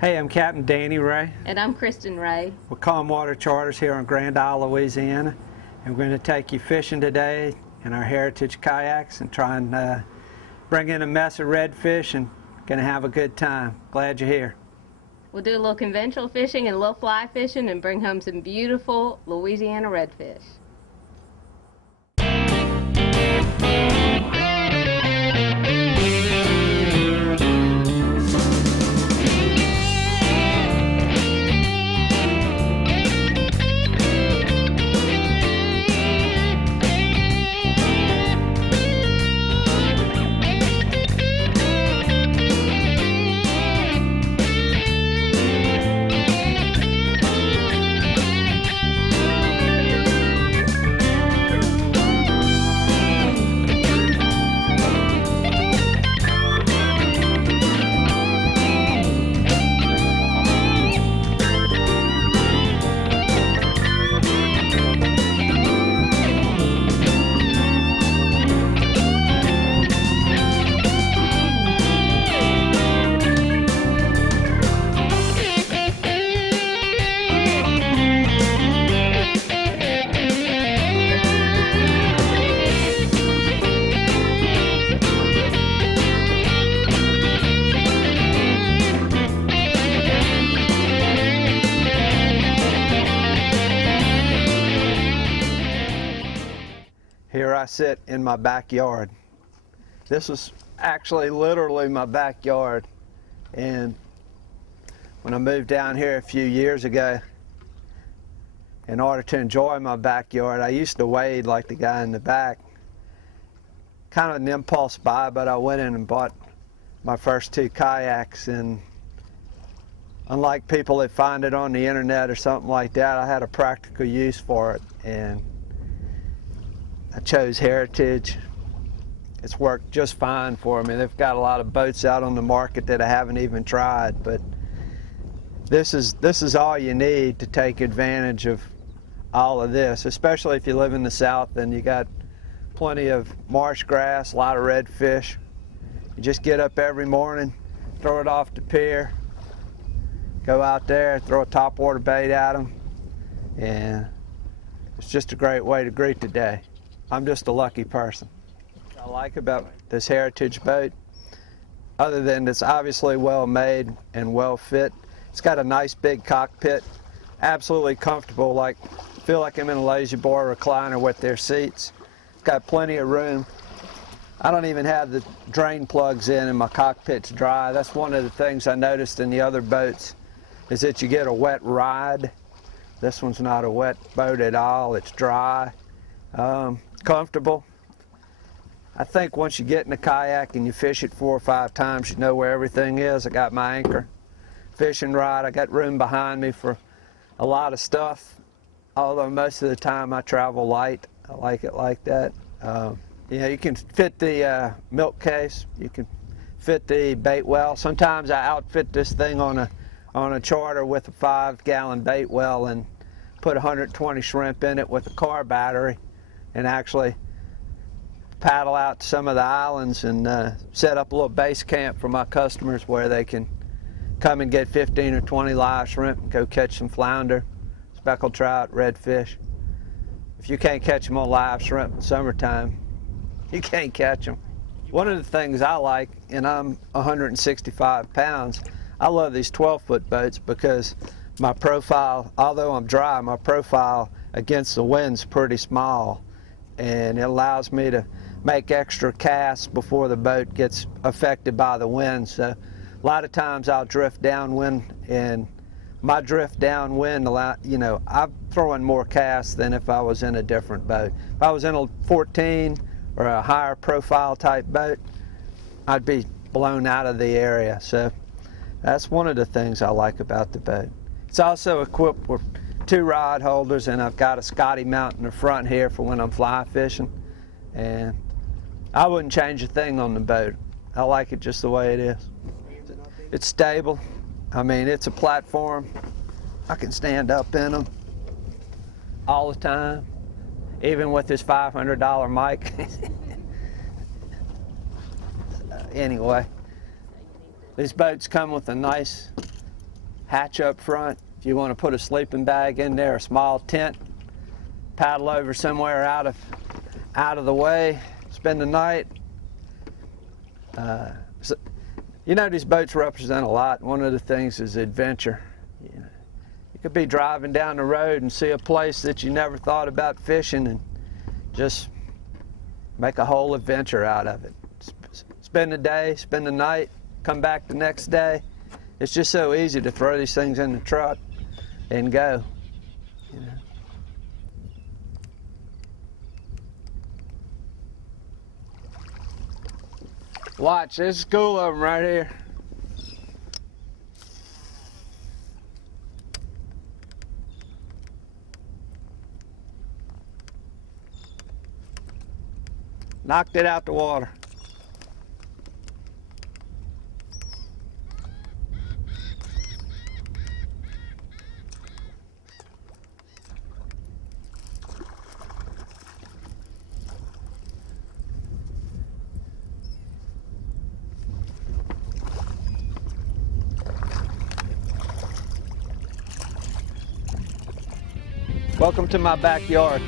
Hey, I'm Captain Danny Wray. And I'm Kristen Wray. We're Calmwater Charters here in Grand Isle, Louisiana. And we're going to take you fishing today in our heritage kayaks and try and bring in a mess of redfish and going to have a good time. Glad you're here. We'll do a little conventional fishing and a little fly fishing and bring home some beautiful Louisiana redfish. Here I sit in my backyard. This was actually literally my backyard, and when I moved down here a few years ago, in order to enjoy my backyard, I used to wade like the guy in the back. Kind of an impulse buy, but I went in and bought my first 2 kayaks, and unlike people that find it on the internet or something like that, I had a practical use for it, and I chose Heritage. It's worked just fine for me. They've got a lot of boats out on the market that I haven't even tried, but this is all you need to take advantage of all of this, especially if you live in the South and you got plenty of marsh grass, a lot of redfish. You just get up every morning, throw it off the pier, go out there, throw a topwater bait at them, and it's just a great way to greet the day. I'm just a lucky person. What I like about this Heritage boat, other than it's obviously well made and well fit, it's got a nice big cockpit, absolutely comfortable, like feel like I'm in a lazy boy recliner with their seats. It's got plenty of room. I don't even have the drain plugs in and my cockpit's dry. That's one of the things I noticed in the other boats, is that you get a wet ride. This one's not a wet boat at all. It's dry. Comfortable. I think once you get in a kayak and you fish it 4 or 5 times, you know where everything is. I got my anchor, fishing rod. I got room behind me for a lot of stuff, although most of the time I travel light. I like it like that. You know, you can fit the milk case. You can fit the bait well. Sometimes I outfit this thing on a charter with a 5-gallon bait well and put 120 shrimp in it with a car battery, and actually paddle out to some of the islands and set up a little base camp for my customers where they can come and get 15 or 20 live shrimp and go catch some flounder, speckled trout, redfish. If you can't catch them on live shrimp in summertime, you can't catch them. One of the things I like, and I'm 165 pounds, I love these 12-foot boats because my profile, although I'm dry, my profile against the wind's pretty small, and it allows me to make extra casts before the boat gets affected by the wind. So a lot of times I'll drift downwind, and my drift downwind, you know, I'm throwing more casts than if I was in a different boat. If I was in a 14 or a higher profile type boat, I'd be blown out of the area. So that's one of the things I like about the boat. It's also equipped with 2 rod holders, and I've got a Scotty mount in the front here for when I'm fly fishing, and I wouldn't change a thing on the boat. I like it just the way it is. It's stable. I mean, it's a platform. I can stand up in them all the time, even with this $500 mic. Anyway, these boats come with a nice hatch up front. If you want to put a sleeping bag in there, a small tent, paddle over somewhere out of the way, spend the night. So, you know, these boats represent a lot. One of the things is adventure. You could be driving down the road and see a place that you never thought about fishing and just make a whole adventure out of it. Spend the day, spend the night, come back the next day. It's just so easy to throw these things in the truck and go. You know. Watch, there's a school of them right here. Knocked it out the water. Welcome to my backyard.